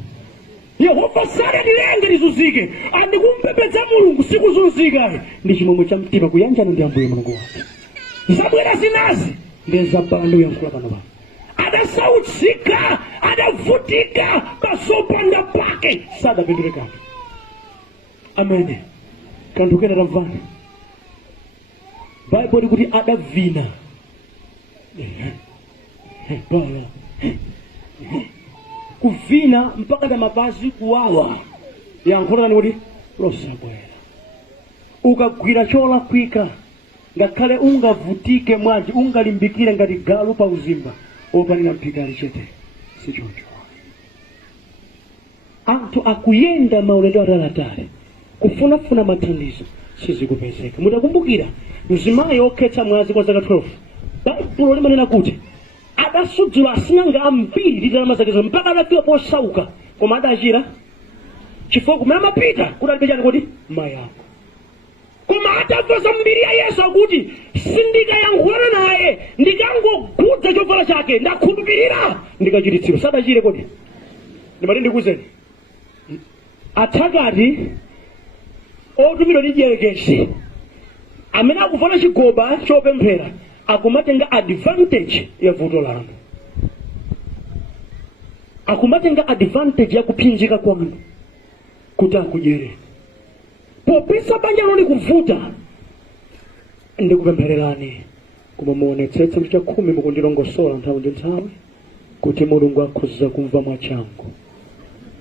yehova sadalilenge lizunzike andikumpembedza mulungu sikuzunzika ndi chimwemwe cha mtima kuyanjana ndi ambuye mulungu wake zabwera zinazi ndezabala ndiuyankhula pano pano adasautsika adavutika pasopanda pake sadapindulekani amene kanthu kena tamvana baibulo likuti adavina bala kuvina mpaka na mapazi kuwawa yankhulani kuti losabwera ukagwira cholakwika ngakhale ungavutike mwanji ungalimbikire ngati galu pa uzimba opanira mphikali chete sichoncho anthu akuyenda maulendo atalatale kufunafuna mathandizo sizikupezeka mutakumbukira mzimayi okhetsa mwazi kwa zaka 12 baibulo limanena kuti adasudzula asing'anga ambiri ndalama zake mpaka adafika posauka koma adachira chifukwa kumene amapita kuti alibe chani kuti mayi ako koma atamva za mbiri ya yesu akuti sindikayankhulana naye ndikangogudza chovala chake ndakhulupirira ndikachiritsidwa sadachire kodi ndimati ndikuzeni athakati otumidwa ndi dierekezi amene akufuna chigoba chopemphera akumatenga advantage ya vuto lanu, akumatenga advantage ya kupsinjika kwanu kuti akudyere. Popeza banja lanu likuvuta ndikupemphererani koma muonetsetse kuti chakhumi mukundilongosola nthawi ndi nthawi kuti Mulungu akhoza kumva mwachangu.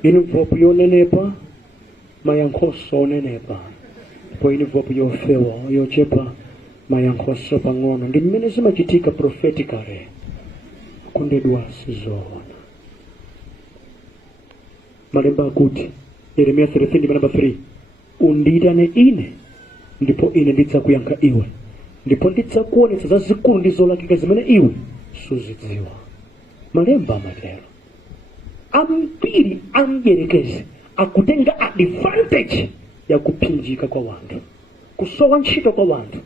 Inivopo yonenepa mayankhoso onenepa po inivopo yofewa yochepa mayankhoso pang'ono ndi mmene zimachitika prophetically kundedwa sizoona. Malemba akuti Yeremia 33:3 undiyitane ine ndipo ine ndidzakuyankha iwe ndipo ndidzakuonetsa zazikulu ndi zolakika zimene iwe suzidziwa. Malemba amatero ambiri amdierekezi akutenga advantage ya kupsinjika kwa wanthu, kusowa ntchito kwa wanthu,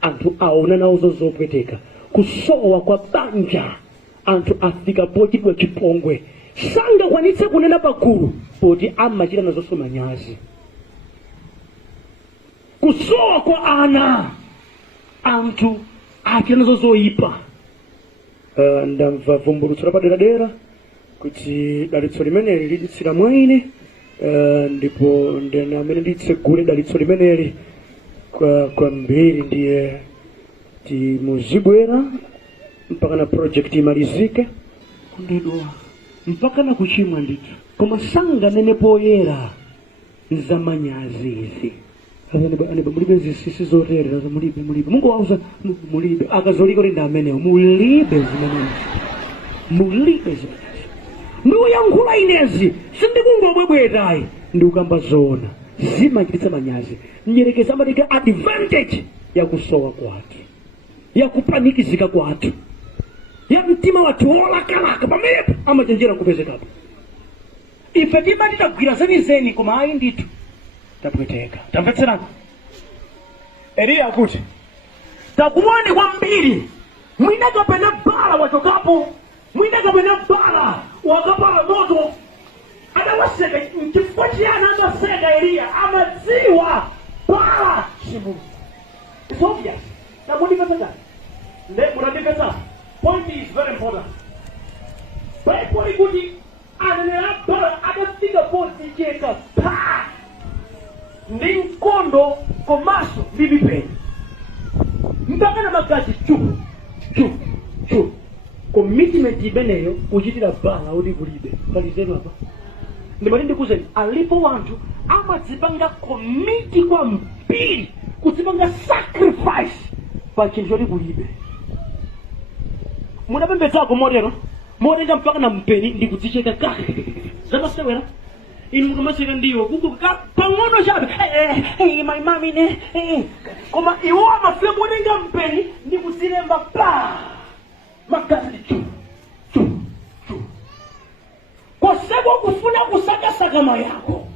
anthu aona nawo zopweteka, kusowa kwa banja, anthu afika pochitidwa chipongwe sangakwanitse kunena pakulu poti amachita nazonso manyazi. Kusowa kwa ana, anthu achita nazo zoyipa. Ndamva vumbulutso lapaderadera kuti dalitso limeneli liditsira mwa ine, ndipo ndene amene nditsegule dalitso limeneli kwa mbiri ndiye timuzibwera mpaka na project imalizike kundedwa mpaka na kuchimwa ndithu koma sanganene poyera nzamanyazi izi. Ane mulibe zisisi zoterera za mulibe Mungu wauza mulibe akazolika linda amenewo mulibe zimene ndiuyankhula inezi sindikungobwebwetayi ndi ukamba zona zimachititsa manyazi. Mdierekezi amatenga advantage ya kusowa kwathu, ya kupanikizika kwathu, ya mtima wathu wolakalaka pamenepo amachenjera kupezekapo. Ife timati tagwira zenizeni koma ayi ndithu tapweteka. Tamvetserani Eliya akuti takuone kwambiri mwina kapena bala wachokapo, mwina kapena bala wakapala moto adawaseka. Chifukwa chiyani adawaseka Eliya? Amadziwa bala simu. It's obvious. Tamundipeseka nde munandipesa. Point is very important. Bible ikuti ananena bala adafika poti cheka pa ndi mkondo komaso ndi mipeni mpaka na magazi chu commitment imeneyo uchitira bala uli kulibe palizenu apa. Ndimati ndikuzeni alipo wanthu amadzipanga komiti kwa mpiri kudzipanga sacrifice pa chinthu choti kulibe. Munapembedzako modero motenga mpaka na mpeni ndikudzicheka kake zamasewera inu mukamaseka ndiwo kukuka pang'ono chabe my mami ne koma iwo amafika motenga mpeni ndikudzilemba pa magazi chu koseko kufuna kusakasaka mayako,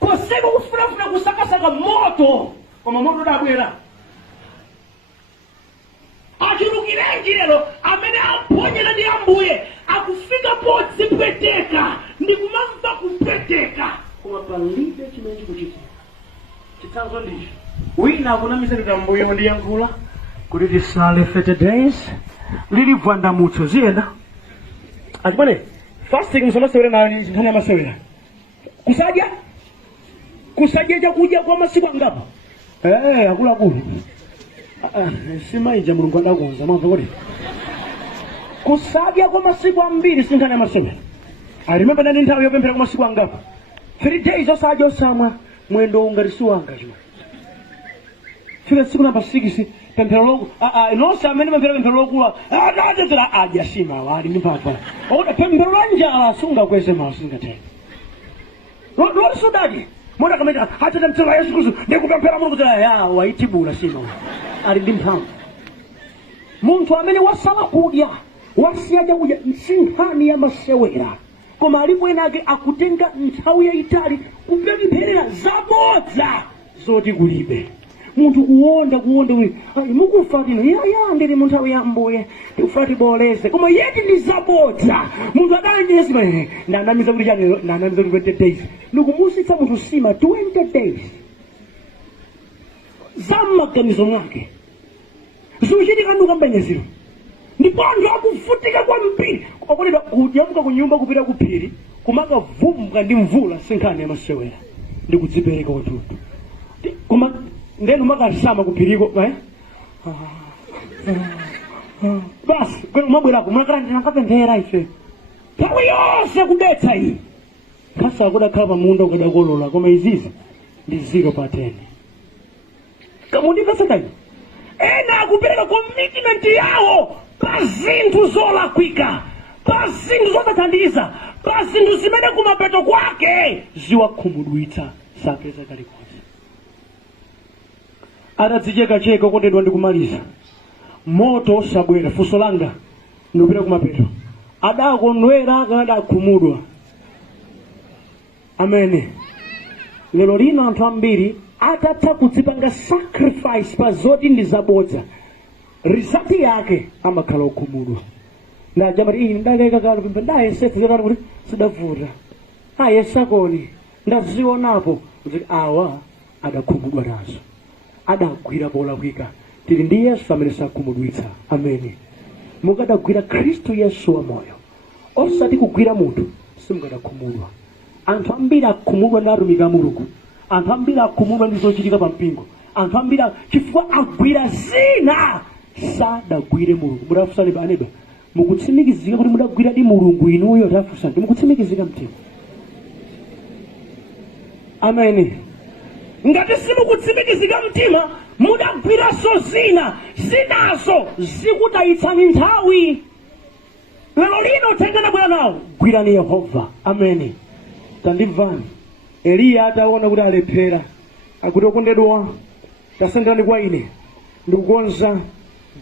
koseko kufuna kusakasaka moto koma moto dabwera achulukirenji lero amene aponyera ndi Ambuye akufika podzipweteka ndikumamva kupweteka koma palibe chimene chikuchitika. Chitsanzo ndicho wina akunamiza kuti Ambuye ndiyankhula kuti tisale 30 days lilibva ndamutso ziyenda achimene fasting musamasewera nayo nthani yamasewera kusadya chakudya kwa masiku angapo akuluakulu simaija Mulungu adakonza mamva kuti kusadya kwa masiku ambiri sinkhani yamasewera. Alimemba ndani nthawi yopemphera kwa masiku angapo 3 days osadya osamwa mwendo ungati siwanga chima fika siku namba 6 pemphero loku inonse amene pemphero lokula adadzera adya sima wali ndi mphamvu oda pemphero la njala sungakweze mawu singathe losodadi mona kameta hata mtela Yesu Kristo ndikupemphera Mulungu kuti waitibula sima ali ndi mphamvu. Munthu amene wasala kudya wasiya chakudya nsinkhani yamasewera koma alipo ena ake akutenga nthawi yayitali kupempherera zabodza zoti kulibe. munthu kuwonda mukufatino ya ndili munthawi ya mbuye tikufati boleze koma yeti ndi zabodza munthu adanyesima ndanamiza kuti chani ndanamiza kuti 20 days ndikumusitsa munthu sima 20 days zammaganizo mwake zikuchitika ndikambanyeziro ndipontho akuvutika kwambiri okonedwa kuyamuka ku nyumba kupita ku phiri kumakavumbuka ndi mvula sinkhani yamasewera ndikudzipereka kwathunthu koma ndenu makasama kuphiriko basi kwenu mabwerako munakala ndinakapemphera ife nthawi yonse kudetsa iyi khasa akudakhala pamunda ukadakolola koma izizi ndi 0/10 kamundipesakayi ena akupereka commitment yawo pa zinthu zolakwika pa zinthu zotathandiza pa zinthu zimene kumapeto kwake ziwakhumudwitsa sapeza kalikonse atadzichekacheka okondedwa ndikumaliza moto osabwera funso langa ndikupita kumapeto adakondwera kana adakhumudwa amene lero lino anthu ambiri atatha kudzipanga sacrifice pa zoti ndi zabodza result yake amakhala okhumudwa ndajamati iyi ndakeka kalo pembe ndayesetsa zotani kuti sidavuta ayesakoni ndazionapo kuti awa adakhumudwa nazo adagwira polakwika tili ndi yesu amene sakhumudwitsa amene mukadagwira khristu yesu wa moyo osati kugwira munthu simukadakhumudwa anthu ambiri akhumudwa ndi atumiki a mulungu anthu ambiri akhumudwa ndi zochitika pa mpingo anthu ambiri chifukwa agwira zina sadagwire mulungu mudafunsani baneba mukutsimikizika kuti mudagwira di mulungu inuyo tafunsani mukutsimikizika mtima amene ngati simukutsimikizika mtima mudagwiraso zinazo zikutayitsani nthawi lero lino tengana bwera nawo gwirani yehova amene tandimvani eliya ataona kuti alephera akuti okondedwa tasenderani kwa ine ndikukonza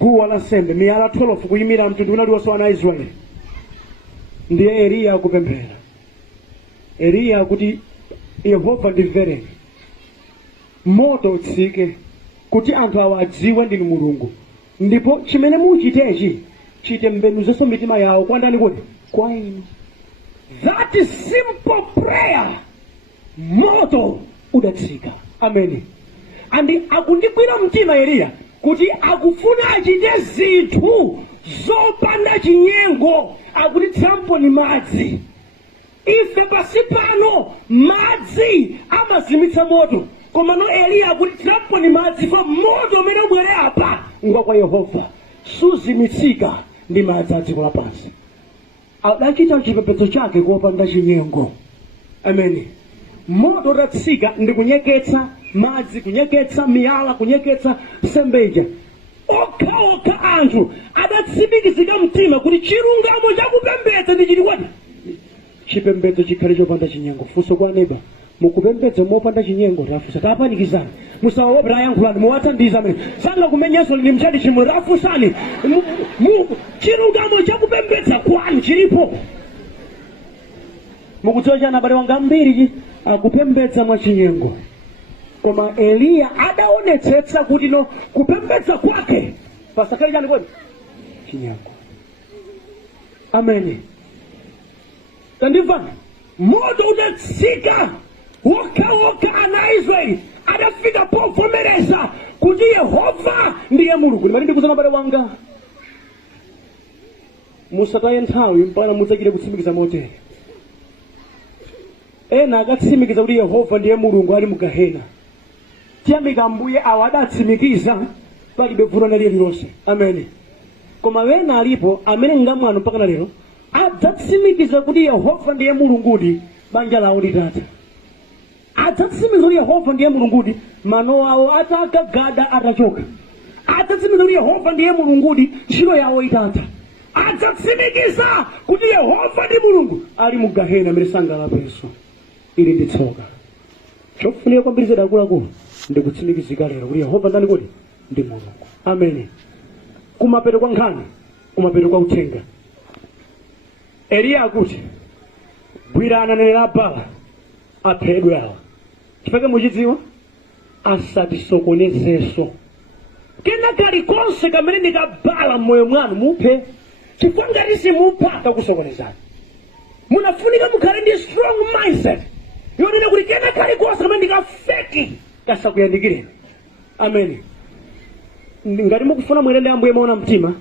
guwa la nsembe miyala 12 kuyimira mtundu unaliwonse wa Israeli ndiye eliya akupemphera eliya akuti yehova ndimvereni moto utsike kuti anthu awa adziwe ndinu mulungu ndipo chimene muchitechi chite mbenuzese mitima yawo kwa ndani kuti kwa inu that is simple prayer moto udatsika ameni andi akundigwira mtima eliya kuti akufuna achite zinthu zopanda chinyengo akuti tsampo ni madzi ife pasi pano madzi amazimitsa moto koma no eliya akuti tsampo ni madzi fa moto umene ubwere apa ngwa kwa yehova suzimitsika ndi madzi a dziko lapansi adachita chipembedzo chake kopanda chinyengo ameni moto utatsika ndi kunyeketsa madzi kunyeketsa miyala kunyeketsa sembeja okha anthu adatsimikizika mtima kuti chilungamo chakupembedza ndi chili kwati chipembedzo chikhale chopanda chinyengo funso kwa neba mukupembedza mopanda chinyengo tafusa tapanikizana musawaopera ayankhulani muwathandiza amene sanga kumenyanso lini mchadi chimwe tafunsani chilungamo chakupembedza kwanu chilipo mukudziwa chana abale wanga ambiri akupembedza mwa chinyengo koma eliya adaonetsetsa kuti no kupembedza kwake pasakhale chani kwani chinyengo ameni tandimvani moto udatsika wokha ana Israeli adafika povomereza kuti yehova ndiye mulungu ndimati ndikuzana abale wanga musataye nthawi mpaka mudzachite kutsimikiza motere ena akatsimikiza kuti yehova ndiye mulungu ali mu gehena tiyamika ambuye awa adatsimikiza palibe vuto lililonse ameni koma wena alipo amene ngamwano mpaka na lero adzatsimikiza kuti yehova ndiye mulungudi banja lawo litata adzatsimikiza kuti yehova ndiye mulungudi mano awo atagagada atachoka adzatsimikiza kuti yehova ndiye mulungudi ntchito yawo itata adzatsimikiza kuti yehova ndi mulungu ali mu gehena amene sangalapenso ili ndi tsoka chofunika kwambiri zedakuluakulu ndikutsimikizika lero kuti yehova ndani kuti ndi mulungu ameni kumapeto kwa nkhani kumapeto kwa uthenga eliya akuti gwirana nene la Baala aphedwe awa chifukwa muchidziwa asatisokonezeso. Kena kalikonse kamene ndikabala mmoyo mwanu muphe, chifukwa ngati simupha kusokonezani. Munafunika mukhale ndi strong mindset yonena kuti kena kalikonse kamene ndikafeki kasakuyandikireni. Amen. Ngati mukufuna mwende Ambuye maona mtima,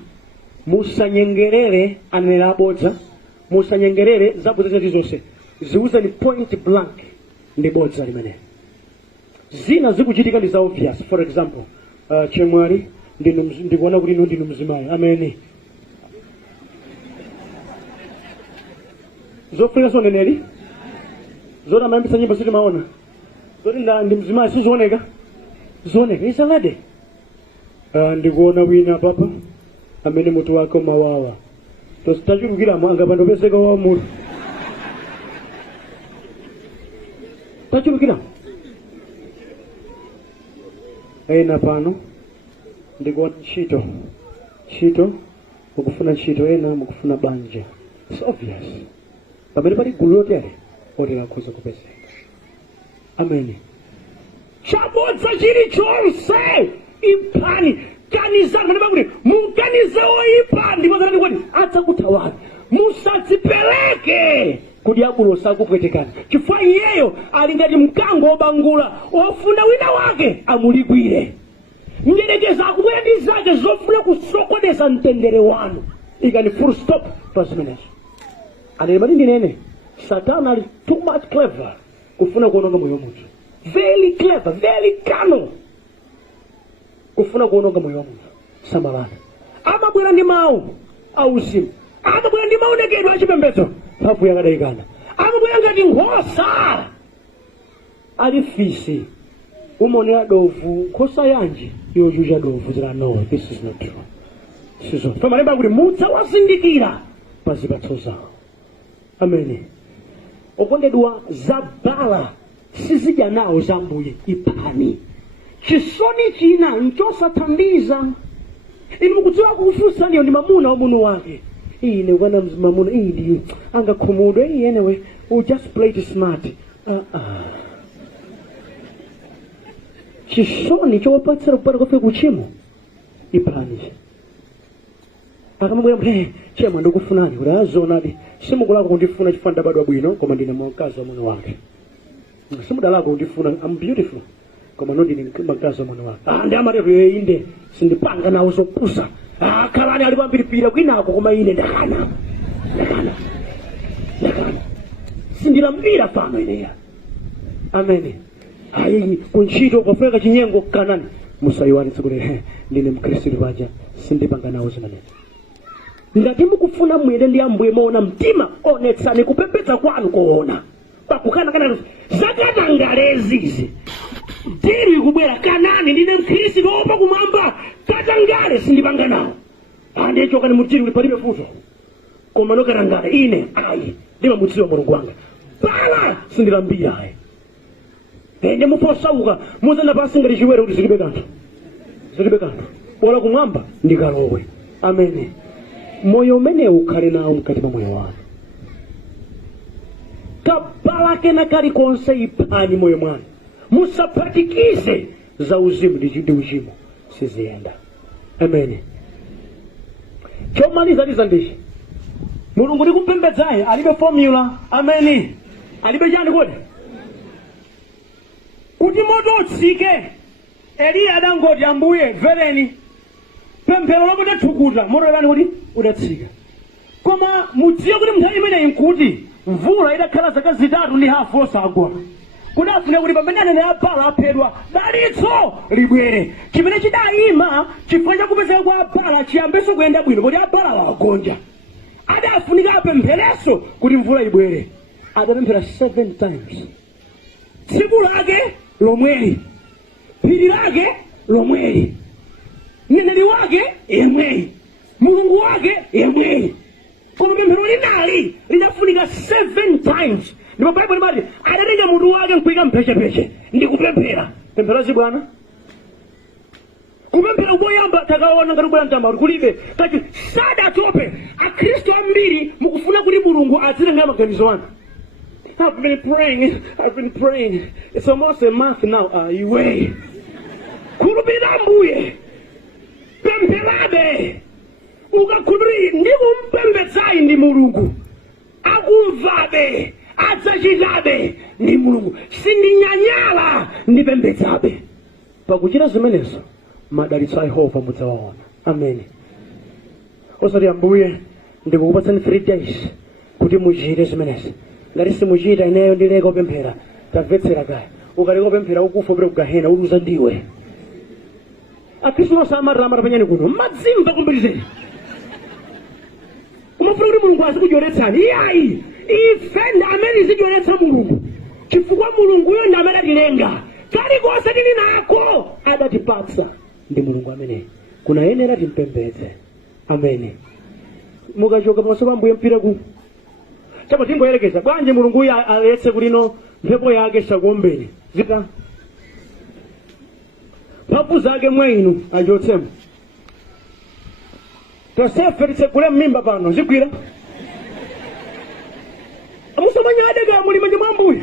musanyengerere anenera abodza, musanyengerere zabodza zonse. Ziuzeni point blank ndi bodza limene. Zina zikuchitika ndi za obvious. For example, chemwali ndikuona kuti inu ndinu mzimayi. Amen. Zofika soneneri? Zona mayambisa nyimbo siti maona. Zoti ndi mzimayi sizooneka? Zooneka. It's a lady. Ndikuona wina papa amene mutu wake mawawa. Tachulukiramo angapandopeseka wa mutu. Tachulukiramo. Ena pano ndikuona ntchito mukufuna ntchito, ena mukufuna banja. It's obvious. Pamene pali gulu lotere lakhoza kupezeka. Amen. Chabodza chilichonse ipani kanizani mane bakuti mukanize oipa ndipo kana kuti atakutawani. Musadzipeleke kuti abulo sakupwetekana. Chifukwa iyeyo ali ngati mkango obangula ofuna wina wake amuligwire. Nyerekeza akubwera ndi zake zofuna kusokoneza mtendere wanu. Ikani full stop pa zimenezo. Anema ndinene Satan ali too much clever kufuna kuononga moyo munthu. Very clever, very cunning kufuna kuononga moyo munthu. Samalani. Amabwera ndi mawu auzimu. Amabwera ndi maonekedwe achipembedzo mphamvu yakadayikana. Amabwera ngati nkhosa ali fisi. Umonera dovu nkhosa yanji yojuja dovu zira no, this is not true. Sizo. Pamalemba kuti mudzawazindikira pa zipatso zawo. Amen. Okondedwa zabala sizidya nawo za Ambuye ipani. Chisoni china nchosathandiza. Inu mukudziwa kufunsaniyo ndi mamuna wa muno wake. Ine ukana mamuna ndi angakhumudwe anyway, we just play it smart. Chisoni chopatsira kupata kofe kuchimo ipani. Akamubwera mbe chema ndikufunani kuti azonadi simukulako kundifuna chifanda badwa bwino koma ndine mkazi wa muno wake. Simudalako kundifuna I'm beautiful koma ndine mkazi wa muno wake. Ndi amarero inde sindipanga nawo zopusa. Kalani ali pambiripira kwinako koma ine ndakana. Sindilambira fano ineya. Amen. Ayi kunchito kwafika chinyengo kanani musayiwani tsikuti ndine mkristo paja sindipanga nawo zimenezi. Ngati mukufuna mwende ndi Ambuye maona mtima onetsani kupembedza kwanu koona. Pakukana kana zakatangalezi. Diri kubwera kanani ndine mkristo opa kumwamba katangale sindipanga nawo. Ande choka ni mutiri uli palibe futo. Koma nokarangale ine ayi ndima mutsiwa Mulungu wanga. Bala sindilambira ayi. Ende mufosauka muzana pasi ngati chiwere kuti zilibe kanthu. Zilibe kanthu. Wala kumwamba ndikalowe. Amen. Moyo umene ukhale nawo mkati mwa moyo wanu. Kabala kena kalikonse ipani moyo mwanu. Musaphatikize za uzimu ndi uchimo siziyenda. Amen. Chomaliza ndichi. Mulungu ndikupembedzaye alibe formula. Amen. Alibe chani kodi. Kuti moto utsike Eliya adangoti Ambuye vereni pemphero lomwe tathukuta moto lani kuti udatsika. Koma mudziwe kuti nthawi imeneyi nkuti mvula idakhala zaka zitatu ndi hafu osagwa. Kudafuna kuti pamene anene abala aphedwa dalitso libwere. Chimene chidayima chifukwa chakupezeka kwa abala chiyambenso kuyenda bwino kuti abala wagonja. Adafunika apempherenso kuti mvula ibwere. Adapemphera 7 times. Tsiku lake lomweli, phiri lake lomweli, mneneri wake yemweyi, mulungu wake yemweyi. Koma pemphero linali lidafunika 7 times. Ndipo Bible libati adatenga mutu wake nkuyika mphechepeche ndikupemphera. Pempherazi bwana. Kupemphera koyamba takaona ngati kubwera mtambala kulibe. Kati sadatope akhristu ambiri mukufuna kuti Mulungu azilenga maganizo anu. I've been praying. It's almost a month now. You wait. khulupirira Ambuye, pempherabe. Ukakhulupirira ndikumpembedzayi ndi Mulungu, akumvabe, adzachitabe ndi Mulungu. Sindinyanyala ndipembedzabe. Pakuchita zimenezo madalitso a Yehova mudzawaona. Amen. Osati Ambuye ndikukupatsani 3 days kuti muchite zimenezi. Ngati simuchita ineyo ndileka kupemphera, tamvetsera kaya. Ukaleka kupemphera ukufa upite ku gehena uluza ndiwe. Akhristu osamarama panyani kuno madzimva kumbirizeni. Umafuna kuti Mulungu azikudyoretsani. Iyayi, ife ndi amene zidyoretsa Mulungu. Chifukwa Mulunguyo ndi amene atilenga. Kalikonse tili nako adatipatsa ndi Mulungu amene kunayenera timpembedze. Amen. Mukachoka pamaso pa Ambuye mpire ku chapa tingoyerekeza bwanji Mulungu aletse kulino mphepo yake sakuombeni zita mphamvu zake mwa inu achotsemo. Tasefe titsekule mmimba pano zigwira amusamanyadeka muli manja mwa Ambuye.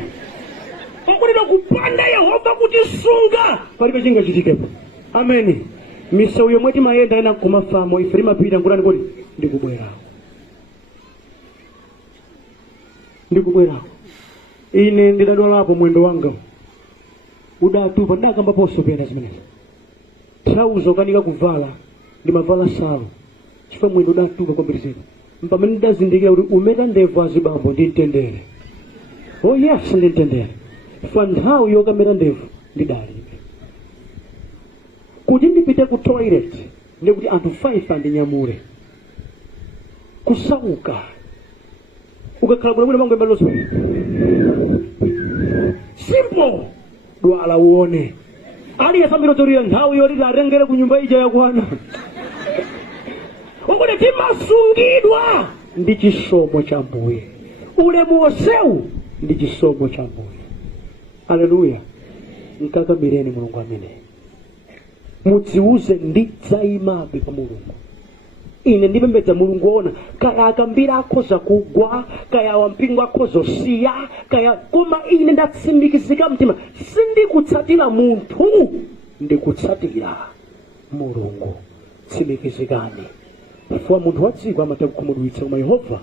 Okulira kupanda Yehova kuti sunga palibe chingachitikepo. Amen. Misewu yomwe timayenda ena kumafamo ife limapita ngulani kuti ndikubwerako. Ine ndidadwalapo mwendo wanga udatupa ndakamba poso pena zimenezi. Trauzo kanika kuvala ndimavala salo chifukwa mwendo udatupa kwambiri. Mpamene ndazindikira kuti umeta ndevu azibambo ndintendere. Oh yes, ndintendere. Fa nthawi yokamera ndevu ndidalibe. Kuti ndipite ku toilet ndikuti anthu 5 andinyamule. Kusauka ukakhala bwino mango embaloso simple dwala uone ali yasambiro toriya nthawi yoti arengere ku nyumba ija yakwana. Ukuti timasungidwa ndi chisomo cha Ambuye. Ulemu wonsewu ndi chisomo cha Ambuye. Haleluya. Nkakamireni Mulungu amene. Mudziuze ndidzayimabe pa Mulungu. Ine ndipembedza Mulungu ona kaya akambira akhoza kugwa, kaya wampingo akhoza osiya, kaya koma ine ndatsimikizika mtima sindikutsatira munthu, ndikutsatira Mulungu. Tsimikizikani. Chifukwa munthu wadziko amatha kukhumudwitsa koma Yehova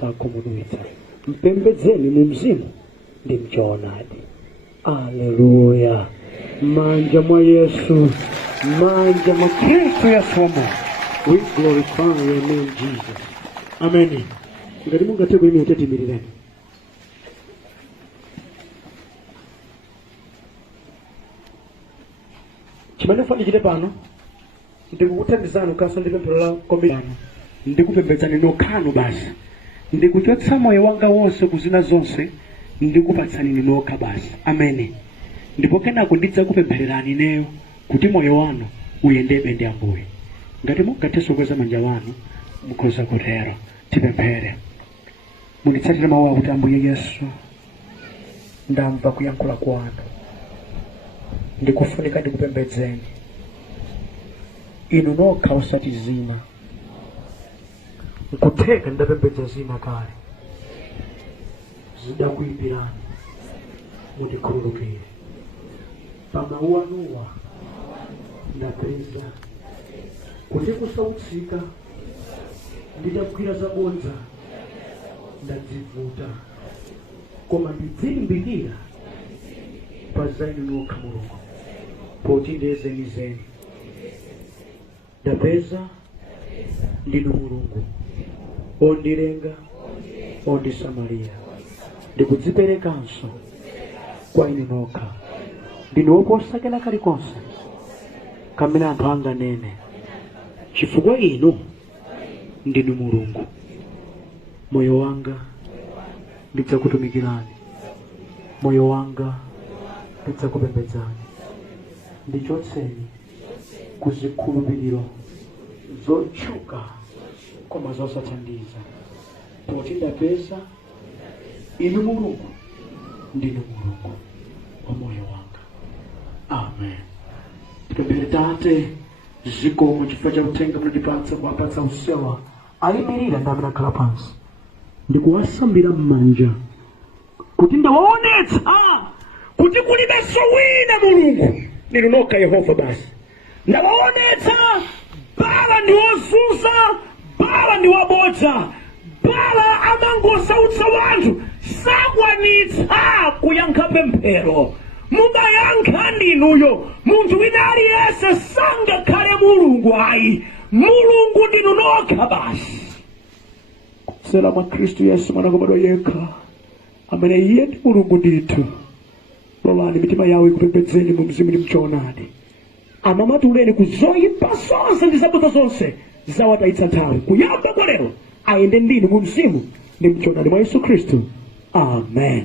sakhumudwitsa. Mpembedzeni mu mzimu ndi mchoonadi. Haleluya. Manja mwa Yesu, manja mwa Kristu Yesu wa Mungu. We glorify your name, Jesus. Amen. Ngati mungathe kuimira tetimireni. Chimene fanichite pano ndikukuthandizani ukasa ndi pemphero la kombirano ndikupembedzani nokhanu basi. Ndikuchotsa moyo wanga wonse kuzina zonse ndikupatsani nokha basi. Amen. Ndipo kenako ndidzakupemphererani ineyo kuti moyo wanu uyendebe ndi Ambuye. Ngati mungathe kukweza manja wanu mukhoza kutero tipemphere. Munditsatire mawu akuti Ambuye Yesu ndamva kuyankhula kwanu. Ndikufunika ndikupembedzeni. Inu nokha osati zina. Nkutheka ndapembedza zina kale. Zidakuyimbirani. Mundikhululukire. Pamawu anuwa ndapeza kuti kusautsika ndidagwira zabodza ndadzivuta koma ndidzilimbikira pa zainu nokha Mulungu poti ndiyezeni ndapeza ndinu Mulungu ondilenga ondisamalira ndikudziperekanso kwa inu nokha. Ndinu woposa kena kalikonse kamene anthu anganene chifukwa inu ndinu Mulungu. Moyo wanga ndidzakutumikirani, moyo wanga ndidzakupembedzani. Ndichotseni kuzikhulupiriro zotchuka koma zosathandiza poti ndapeza inu Mulungu ndinu Mulungu wa moyo wanga. Amen. Tikapemphere Tate zikomo chifukwa cha uthenga munatipatsa kuwapatsa usewa ayimirira ndi amene akhala pansi ndikuwasambira m'manja kuti ndawaonetsa kuti kulibenso wina Mulungu ninunoka Yehova basi. Ndawaonetsa Bala ndi wozunza, Bala ndi wabodza, Bala amangosautsa wanthu, sakwanitsa kuyankha pemphero. Mumayankha ndinuyo, munthu wina aliyense sangakhale mulungu ayi. Mulungu ndinunoka basi. Kudzera mwa Khristu Yesu mwana wabadwa yekha, amene iye ndi mulungu ndithu. Lolani mitima yawo ikupembedzeni mu mzimu ndi mchoonadi. Amamatuleni ku zoyipa zonse ndi zabodza zonse zawatayitsa nthawi. Kuyamba kwa lero ayende ndinu mu mzimu ndi mchoonadi mwa Yesu Khristu. Amen.